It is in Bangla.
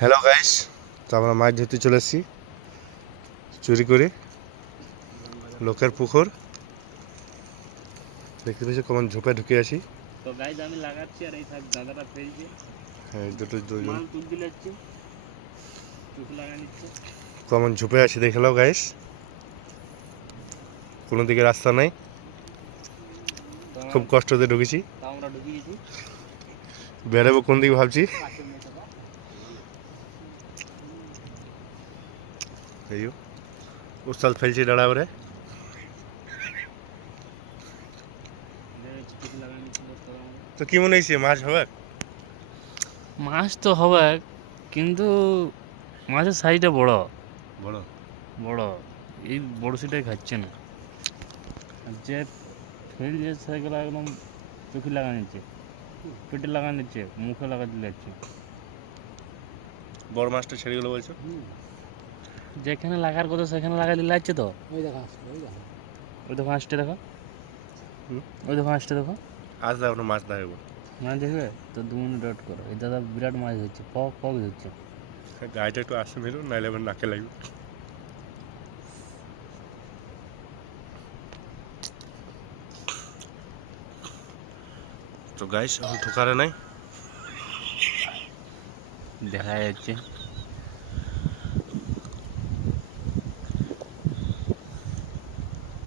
হ্যালো গাইস, তো আমরা মাছ ধরতে চলে এসেছি চুরি করে লোকের পুকুর। দেখতে পেয়েছি কেমন ঝোপে ঢুকে আছি। তো গাইজ আমি লাগাচ্ছি আর এই থাক দাদাটা ফেলছে হ্যাঁ, দুজন মাল তুলতে যাচ্ছে, চোখ লাগা নিচ্ছে। কেমন ঝোপে আছি দেখে নাও গাইস। কোনো দিকে রাস্তা নাই, খুব কষ্টতে ঢুকেছি। তা আমরা ঢুকে গেছি। বেরোবো কোন দিকে ভাবছি। এই উস্তাদ ফেলছি ডাড়া করে। চোখ লাগা নিচ্ছে বস্তা আমাদের। তো কি মনে হয়েছে মাছ হবে? মাছ তো হবে কিন্তু মাছের সাইজটা বড় বড় বড়, এই বড়শিটাই খাচ্ছে না। আর যে ফেলছে সেগুলো একদম চোখে লাগা নিচ্ছে, পেটে লাগা নিচ্ছে, মুখে লাগা দিলে যাচ্ছে। বড় মাছটা ছেড়ে গেলো বলছো? যেখানে লাগার কথা সেখানে লাগা দিলে যাচ্ছে। তো ওই দেখো হাঁসটা দেখো, ওই দেখো হাঁসটা দেখো। আজ দেখো মাছ দেখাবো। মাছ দেখবে তো 2 মিনিট ওয়েট করো। এই দাদা বিরাট মাছ ধরছে, পক পক ধরছে। গাড়িটা একটু আসতে মেরো, নাইলে আবার নাকে লাগবে। তো গাইস এখন ঠোকারে নাই দেখা যাচ্ছে